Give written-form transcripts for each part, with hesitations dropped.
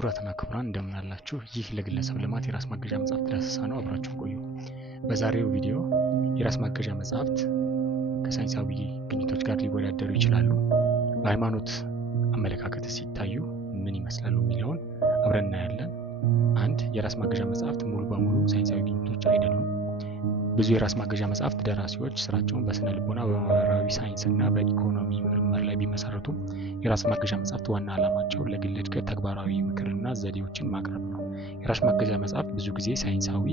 ክቡራትና ክቡራን እንደምን አላችሁ? ይህ ለግለሰብ ልማት የራስ ማገዣ መጽሐፍት ዳሰሳ ነው። አብራችሁ ቆዩ። በዛሬው ቪዲዮ የራስ ማገዣ መጽሐፍት ከሳይንሳዊ ግኝቶች ጋር ሊወዳደሩ ይችላሉ፣ በሃይማኖት አመለካከት ሲታዩ ምን ይመስላሉ የሚለውን አብረን እናያለን። አንድ የራስ ማገዣ መጽሐፍት ሙሉ በሙሉ ሳይንሳዊ ግኝቶች አይደሉም። ብዙ የራስ ማገዣ መጽሐፍት ደራሲዎች ስራቸውን በስነ ልቦና፣ በማህበራዊ ሳይንስና በኢኮኖሚ ምርምር ላይ ቢመሰረቱም የራስ ማገዣ መጽሐፍት ዋና ዓላማቸው ለግል እድገት ተግባራዊ ምክርና ዘዴዎችን ማቅረብ ነው። የራስ ማገዣ መጽሐፍት ብዙ ጊዜ ሳይንሳዊ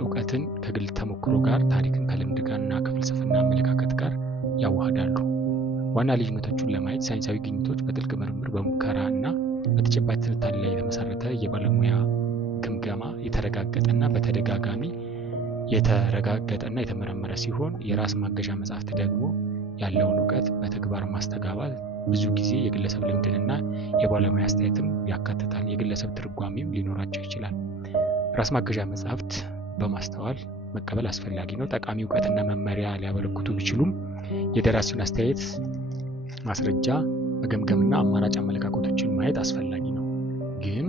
እውቀትን ከግል ተሞክሮ ጋር፣ ታሪክን ከልምድ ጋርና ከፍልስፍና አመለካከት ጋር ያዋህዳሉ። ዋና ልዩነቶቹን ለማየት ሳይንሳዊ ግኝቶች በጥልቅ ምርምር፣ በሙከራ እና በተጨባጭ ትንታኔ ላይ የተመሰረተ የባለሙያ ግምገማ የተረጋገጠና በተደጋጋሚ የተረጋገጠና የተመረመረ ሲሆን የራስ ማገዣ መጽሐፍት ደግሞ ያለውን እውቀት በተግባር ማስተጋባት ብዙ ጊዜ የግለሰብ ልምድንና የባለሙያ አስተያየትም ያካትታል። የግለሰብ ትርጓሜም ሊኖራቸው ይችላል። ራስ ማገዣ መጽሐፍት በማስተዋል መቀበል አስፈላጊ ነው። ጠቃሚ እውቀትና መመሪያ ሊያበረክቱ ቢችሉም የደራሲውን አስተያየት፣ ማስረጃ መገምገምና አማራጭ አመለካከቶችን ማየት አስፈላጊ ነው። ግን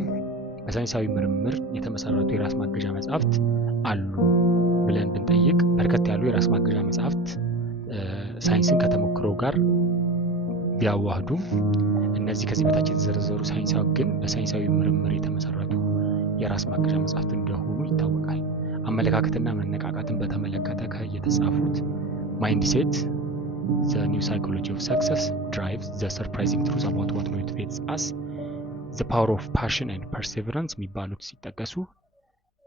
በሳይንሳዊ ምርምር የተመሰረቱ የራስ ማገዣ መጽሐፍት አሉ ብለን ብንጠይቅ በርከት ያሉ የራስ ማገዣ መጽሐፍት ሳይንስን ከተሞክሮ ጋር ቢያዋህዱም እነዚህ ከዚህ በታች የተዘረዘሩ ሳይንሳዊ ግን በሳይንሳዊ ምርምር የተመሰረቱ የራስ ማገዣ መጽሐፍት እንደሆኑ ይታወቃል። አመለካከትና መነቃቃትን በተመለከተ የተጻፉት ማይንድሴት፣ The New Psychology of Success, Drive, The Surprising Truth About What Motivates Us, The Power of Passion and Perseverance የሚባሉት ሲጠቀሱ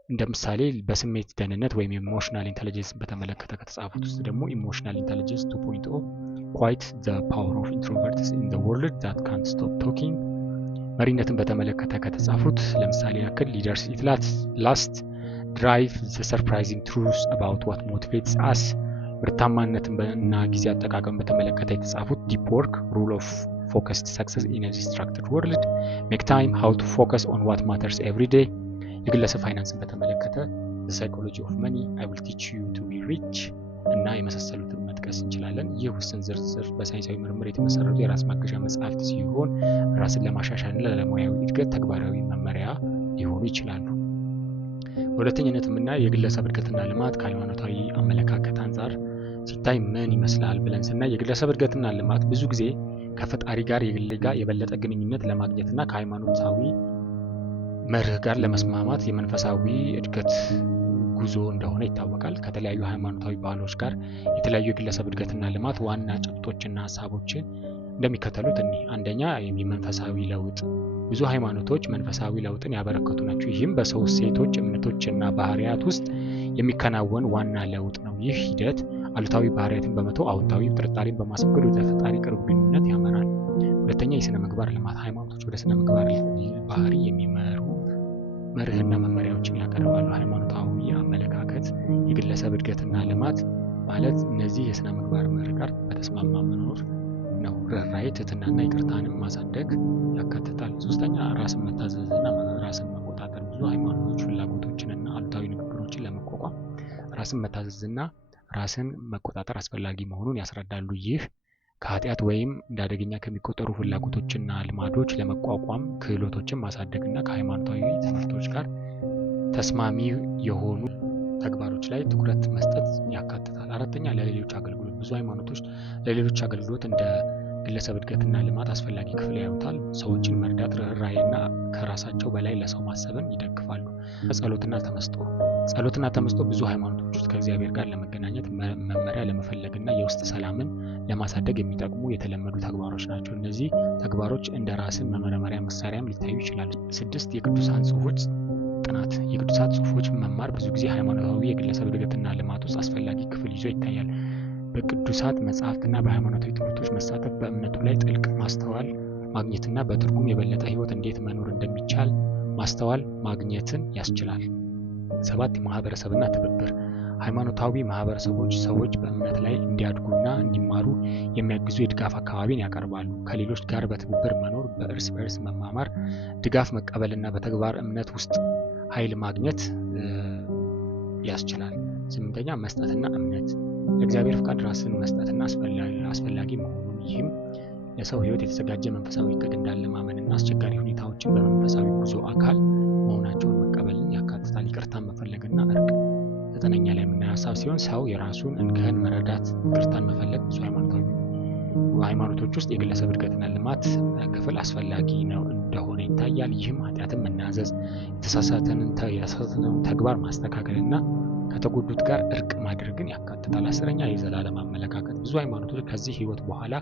እንደ ምሳሌ በስሜት ደህንነት ወይም ኢሞሽናል ኢንተለጀንስ በተመለከተ ከተጻፉት ውስጥ ደግሞ ኢሞሽናል ኢንተለጀንስ 2.0 Quite the Power of Introverts in the World That Can't Stop Talking፣ መሪነትን በተመለከተ ከተጻፉት ለምሳሌ ያክል Leaders Eat Last፣ Drive, The Surprising Truth About What Motivates Us፣ ምርታማነትን እና ጊዜ አጠቃቀም በተመለከተ የተጻፉት Deep Work, Rule of Focused Success in a Distracted World፣ Make Time, How to Focus on What Matters Every Day፣ የግለሰብ ፋይናንስን በተመለከተ The Psychology of Money, I Will Teach You to Be Rich እና የመሳሰሉትን መጥቀስ እንችላለን። ይህ ውስን ዝርዝር በሳይንሳዊ ምርምር የተመሰረቱ የራስ ማገዣ መጽሐፍት ሲሆን ራስን ለማሻሻልና ለሙያዊ እድገት ተግባራዊ መመሪያ ሊሆኑ ይችላሉ። በሁለተኛነት የምናየው የግለሰብ እድገትና ልማት ከሃይማኖታዊ አመለካከት አንጻር ሲታይ ምን ይመስላል ብለን ስናይ የግለሰብ እድገትና ልማት ብዙ ጊዜ ከፈጣሪ ጋር የበለጠ ግንኙነት ለማግኘትና ከሃይማኖታዊ መርህ ጋር ለመስማማት የመንፈሳዊ እድገት ጉዞ እንደሆነ ይታወቃል። ከተለያዩ ሃይማኖታዊ ባህሎች ጋር የተለያዩ የግለሰብ እድገትና ልማት ዋና ጭብጦችና ሀሳቦችን እንደሚከተሉት አንደኛ የመንፈሳዊ ለውጥ። ብዙ ሃይማኖቶች መንፈሳዊ ለውጥን ያበረከቱ ናቸው። ይህም በሰው እሴቶች፣ እምነቶችና ባህሪያት ውስጥ የሚከናወን ዋና ለውጥ ነው። ይህ ሂደት አሉታዊ ባህሪያትን በመተው አዎንታዊ ጥርጣሬን በማስወገድ ወደ ፈጣሪ ቅርብ ግንኙነት ያመራል። ሁለተኛ የስነ ምግባር ልማት። ሃይማኖቶች ወደ ስነ ምግባር ባህሪ የሚመሩ መርህና መመሪያዎችን ያቀርባሉ። ሃይማኖታዊ አመለካከት የግለሰብ እድገትና ልማት ማለት እነዚህ የስነ ምግባር መርህ ጋር በተስማማ መኖር ነው። ርህራሄ፣ ትህትናና ይቅርታንም ማሳደግ ያካትታል። ሶስተኛ ራስን መታዘዝና ራስን መቆጣጠር። ብዙ ሃይማኖቶች ፍላጎቶችንና አሉታዊ ንግግሮችን ለመቋቋም ራስን መታዘዝና ራስን መቆጣጠር አስፈላጊ መሆኑን ያስረዳሉ። ይህ ከኃጢአት ወይም እንደ አደገኛ ከሚቆጠሩ ፍላጎቶችና ልማዶች ለመቋቋም ክህሎቶችን ማሳደግና ከሃይማኖታዊ ትምህርቶች ጋር ተስማሚ የሆኑ ተግባሮች ላይ ትኩረት መስጠት ያካትታል። አራተኛ ለሌሎች አገልግሎት። ብዙ ሃይማኖቶች ለሌሎች አገልግሎት እንደ ግለሰብ እድገትና ልማት አስፈላጊ ክፍል ያዩታል። ሰዎችን መርዳት፣ ርህራሄና ከራሳቸው በላይ ለሰው ማሰብን ይደግፋሉ። ጸሎትና ተመስጦ። ጸሎትና ተመስጦ ብዙ ሃይማኖቶች ውስጥ ከእግዚአብሔር ጋር ለመገናኘት መመሪያ ለመፈለግና የውስጥ ሰላምን ለማሳደግ የሚጠቅሙ የተለመዱ ተግባሮች ናቸው። እነዚህ ተግባሮች እንደ ራስን መመርመሪያ መሳሪያም ሊታዩ ይችላሉ። 6 የቅዱሳን ጽሑፎች ጥናት። የቅዱሳት ጽሑፎች መማር ብዙ ጊዜ ሃይማኖታዊ የግለሰብ እድገትና ልማት ውስጥ አስፈላጊ ክፍል ይዞ ይታያል። በቅዱሳት መጽሐፍትና በሃይማኖታዊ ትምህርቶች መሳተፍ በእምነቱ ላይ ጥልቅ ማስተዋል ማግኘትና በትርጉም የበለጠ ህይወት እንዴት መኖር እንደሚቻል ማስተዋል ማግኘትን ያስችላል። 7 ማህበረሰብና ትብብር። ሃይማኖታዊ ማህበረሰቦች ሰዎች በእምነት ላይ እንዲያድጉና እንዲማሩ የሚያግዙ የድጋፍ አካባቢን ያቀርባሉ። ከሌሎች ጋር በትብብር መኖር በእርስ በርስ መማማር፣ ድጋፍ መቀበልና በተግባር እምነት ውስጥ ኃይል ማግኘት ያስችላል። 8ኛ መስጠትና እምነት። ለእግዚአብሔር ፍቃድ ራስን መስጠትና አስፈላጊ መሆኑን ይህም ለሰው ሕይወት የተዘጋጀ መንፈሳዊ እቅድ እንዳለ ማመንና አስቸጋሪ ሁኔታዎችን በመንፈሳዊ ጉዞ አካል መሆናቸውን መቀበልን ያካትታል። ይቅርታን መፈለግና እርቅ 9ኛ ላይ የምናየው ሀሳብ ሲሆን ሰው የራሱን እንከን መረዳት፣ ይቅርታን መፈለግ ብዙ ሃይማኖቶች ውስጥ የግለሰብ እድገትና ልማት ክፍል አስፈላጊ ነው እንደሆነ ይታያል። ይህም ኃጢአትን መናዘዝ፣ የተሳሳተንን ተግባር ማስተካከልና ከተጎዱት ጋር እርቅ ማድረግን ያካትታል። 10ኛ የዘላለም አመለካከት። ብዙ ሃይማኖቶች ከዚህ ሕይወት በኋላ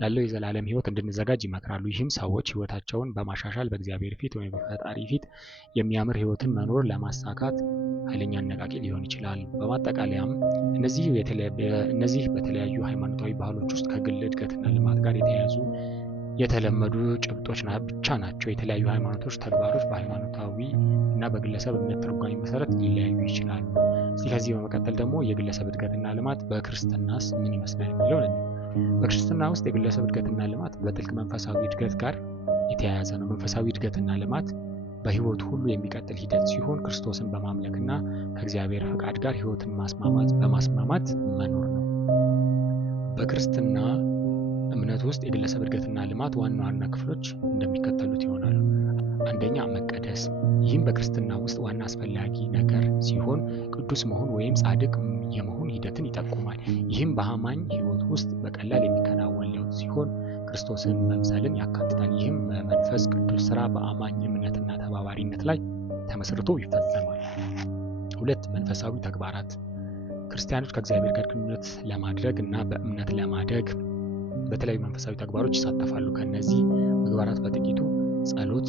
ላለው የዘላለም ሕይወት እንድንዘጋጅ ይመክራሉ። ይህም ሰዎች ሕይወታቸውን በማሻሻል በእግዚአብሔር ፊት ወይም በፈጣሪ ፊት የሚያምር ሕይወትን መኖር ለማሳካት ኃይለኛ አነቃቂ ሊሆን ይችላል። በማጠቃለያም እነዚህ በተለያዩ ሃይማኖታዊ ባህሎች ውስጥ ከግል እድገትና ልማት ጋር የተያያዙ የተለመዱ ጭብጦች ብቻ ናቸው። የተለያዩ ሃይማኖቶች ተግባሮች በሃይማኖታዊ እና በግለሰብ እምነት ትርጓሜ መሰረት ሊለያዩ ይችላሉ። ከዚህ በመቀጠል ደግሞ የግለሰብ እድገትና ልማት በክርስትናስ ምን ይመስላል የሚለውን በክርስትና ውስጥ የግለሰብ እድገትና ልማት በጥልቅ መንፈሳዊ እድገት ጋር የተያያዘ ነው። መንፈሳዊ እድገትና ልማት በሕይወት ሁሉ የሚቀጥል ሂደት ሲሆን ክርስቶስን በማምለክና ከእግዚአብሔር ፈቃድ ጋር ሕይወትን በማስማማት መኖር ነው። በክርስትና እምነት ውስጥ የግለሰብ እድገትና ልማት ዋና ዋና ክፍሎች እንደሚከተሉት ይሆናሉ። 1ኛ መቀደስ። ይህም በክርስትና ውስጥ ዋና አስፈላጊ ነገር ሲሆን ቅዱስ መሆን ወይም ጻድቅ የመሆን ሂደትን ይጠቁማል። ይህም በአማኝ ሕይወት ውስጥ በቀላል የሚከናወን ለውጥ ሲሆን ክርስቶስን መምሰልን ያካትታል። ይህም በመንፈስ ቅዱስ ሥራ በአማኝ እምነትና ተባባሪነት ላይ ተመስርቶ ይፈጸማል። 2 መንፈሳዊ ተግባራት። ክርስቲያኖች ከእግዚአብሔር ጋር ግንኙነት ለማድረግ እና በእምነት ለማደግ በተለያዩ መንፈሳዊ ተግባሮች ይሳተፋሉ። ከነዚህ ምግባራት በጥቂቱ ጸሎት፣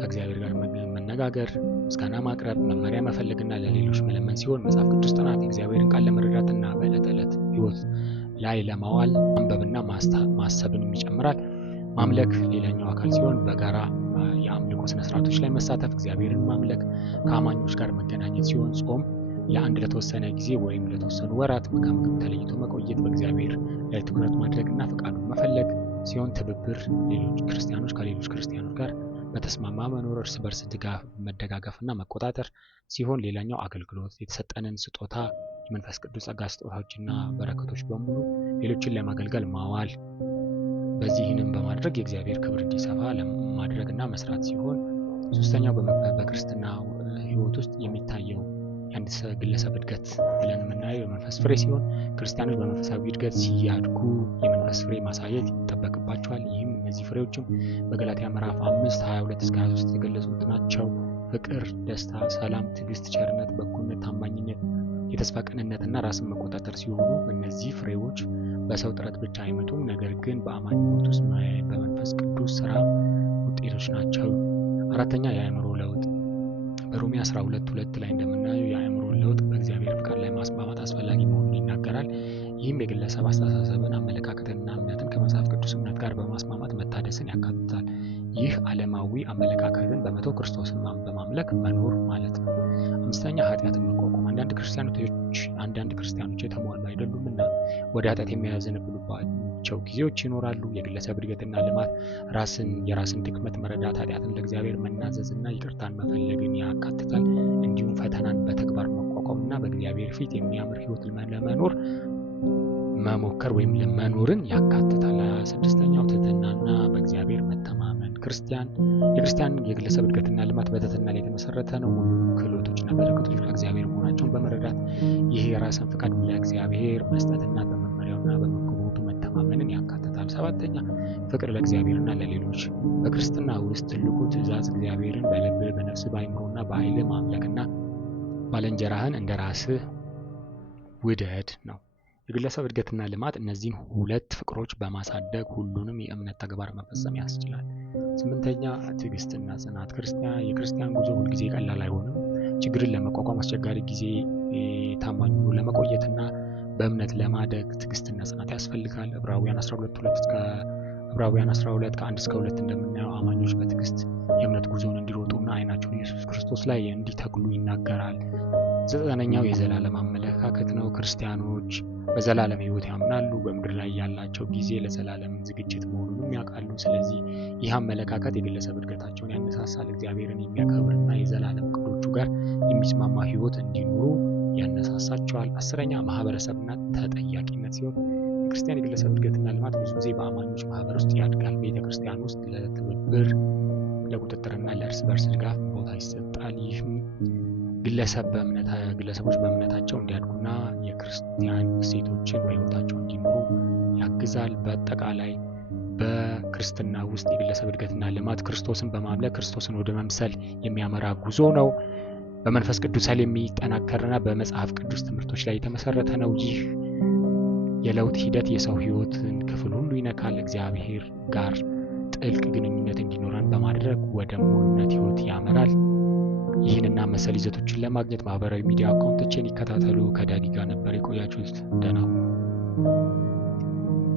ከእግዚአብሔር ጋር መነጋገር፣ ምስጋና ማቅረብ፣ መመሪያ መፈለግና ለሌሎች መለመን ሲሆን መጽሐፍ ቅዱስ ጥናት፣ የእግዚአብሔርን ቃል ለመረዳትና በዕለት ተዕለት ሕይወት ላይ ለማዋል ማንበብና ማሰብን ይጨምራል። ማምለክ ሌላኛው አካል ሲሆን በጋራ የአምልኮ ስነ ስርዓቶች ላይ መሳተፍ፣ እግዚአብሔርን ማምለክ፣ ከአማኞች ጋር መገናኘት ሲሆን ጾም ለአንድ ለተወሰነ ጊዜ ወይም ለተወሰኑ ወራት ከምግብ ተለይቶ መቆየት፣ በእግዚአብሔር ላይ ትኩረት ማድረግና ፈቃዱን መፈለግ ሲሆን ትብብር፣ ሌሎች ክርስቲያኖች ከሌሎች ክርስቲያኖች ጋር በተስማማ መኖር፣ እርስ በርስ ድጋፍ መደጋገፍና መቆጣጠር ሲሆን ሌላኛው አገልግሎት፣ የተሰጠንን ስጦታ የመንፈስ ቅዱስ ጸጋ ስጦታዎችና በረከቶች በሙሉ ሌሎችን ለማገልገል ማዋል፣ በዚህንም በማድረግ የእግዚአብሔር ክብር እንዲሰፋ ለማድረግና መስራት ሲሆን 3ኛው በክርስትና ሕይወት ውስጥ የሚታየው የአንድ ግለሰብ እድገት ብለን የምናየው የመንፈስ ፍሬ ሲሆን ክርስቲያኖች በመንፈሳዊ እድገት ሲያድጉ የመንፈስ ፍሬ ማሳየት ይጠበቅባቸዋል። ይህም እነዚህ ፍሬዎችም በገላትያ ምዕራፍ 5:22-23 የተገለጹት ናቸው። ፍቅር፣ ደስታ፣ ሰላም፣ ትዕግስት፣ ቸርነት፣ በጎነት፣ ታማኝነት፣ የተስፋ ቅንነትና ራስን መቆጣጠር ሲሆኑ እነዚህ ፍሬዎች በሰው ጥረት ብቻ አይመጡም፣ ነገር ግን በአማኝ ሕይወት ውስጥ በመንፈስ ቅዱስ ሥራ ውጤቶች ናቸው። 4ኛ የአእምሮ ለውጥ። በሮሜ 12:2 ላይ እንደምናየው የአእምሮ ለውጥ በእግዚአብሔር ፍቃድ ላይ ማስማማት አስፈላጊ መሆኑን ይናገራል። ይህም የግለሰብ አስተሳሰብን፣ አመለካከትንና እምነትን ከመጽሐፍ ቅዱስ እምነት ጋር በማስማማት መታደስን ያካትታል። ይህ ዓለማዊ አመለካከትን በመተው ክርስቶስን በማምለክ መኖር ማለት ነው። 5ኛ ኃጢአትን መቋቋም። አንዳንድ ክርስቲያኖች የተሟሉ አይደሉምና ወደ ኃጢአት የሚያዘነብሉባቸው ጊዜዎች ይኖራሉ። የግለሰብ እድገትና ልማት የራስን ድክመት መረዳት፣ ኃጢአትን ለእግዚአብሔር መናዘዝና ይቅርታን መፈለግን ያካትታል። እንዲሁም ፈተናን በተግባር መቋቋምና በእግዚአብሔር ፊት የሚያምር ሕይወት ለመኖር መሞከር ወይም ለመኖርን ያካትታል። 6ኛው ትህትናና በእግዚአብሔር መተማመን። የክርስቲያን የግለሰብ እድገትና ልማት በትህትና ላይ የተመሰረተ ነው። ሁሉም ክህሎቶችና በረከቶች ከእግዚአብሔር መሆናቸውን በመረዳት ይህ የራስን ፍቃድ ለእግዚአብሔር መስጠትና በመመሪያውና በመግቦቱ መተማመንን ያካትታል። 7ኛ ፍቅር ለእግዚአብሔርና ለሌሎች። በክርስትና ውስጥ ትልቁ ትእዛዝ እግዚአብሔርን በልብህ፣ በነፍስህ፣ በአእምሮና በኃይልህ ማምለክና ባልንጀራህን እንደ ራስህ ውደድ ነው። የግለሰብ እድገትና ልማት እነዚህን 2 ፍቅሮች በማሳደግ ሁሉንም የእምነት ተግባር መፈጸም ያስችላል። 8ኛ ትዕግስትና ጽናት። የክርስቲያን ጉዞ ሁልጊዜ ቀላል አይሆንም። ችግርን ለመቋቋም አስቸጋሪ ጊዜ ታማኝ ሆኖ ለመቆየትና በእምነት ለማደግ ትዕግስትና ጽናት ያስፈልጋል። ዕብራውያን 12:1-2 እንደምናየው አማኞች በትዕግስት የእምነት ጉዞን እንዲሮጡና ዓይናቸውን ኢየሱስ ክርስቶስ ላይ እንዲተክሉ ይናገራል። 9ኛው የዘላለም አመለካከት ነው። ክርስቲያኖች በዘላለም ሕይወት ያምናሉ። በምድር ላይ ያላቸው ጊዜ ለዘላለም ዝግጅት መሆኑንም ያውቃሉ። ስለዚህ ይህ አመለካከት የግለሰብ እድገታቸውን ያነሳሳል። እግዚአብሔርን የሚያከብርና የዘላለም እቅዶቹ ጋር የሚስማማ ሕይወት እንዲኖሩ ያነሳሳቸዋል። 10ኛ ማህበረሰብና ተጠያቂነት ሲሆን ክርስቲያን የግለሰብ እድገትና ልማት ብዙ ጊዜ በአማኞች ማህበር ውስጥ ያድጋል። ቤተ ክርስቲያን ውስጥ ለትብብር፣ ለቁጥጥርና ለእርስ በርስ ድጋፍ ቦታ ይሰጣል። ይህም ግለሰቦች በእምነታቸው እንዲያድጉና የክርስቲያን እሴቶችን በህይወታቸው እንዲኖሩ ያግዛል። በአጠቃላይ በክርስትና ውስጥ የግለሰብ እድገትና ልማት ክርስቶስን በማምለክ ክርስቶስን ወደ መምሰል የሚያመራ ጉዞ ነው። በመንፈስ ቅዱስ ኃይል የሚጠናከርና በመጽሐፍ ቅዱስ ትምህርቶች ላይ የተመሰረተ ነው። ይህ የለውጥ ሂደት የሰው ህይወትን ክፍል ሁሉ ይነካል። እግዚአብሔር ጋር ጥልቅ ግንኙነት እንዲኖረን በማድረግ ወደ ሙሉነት ህይወት ያመራል። ይህንና መሰል ይዘቶችን ለማግኘት ማህበራዊ ሚዲያ አካውንቶችን ይከታተሉ። ከዳዲ ጋር ነበር የቆያችሁት። ደህና ሁኑ።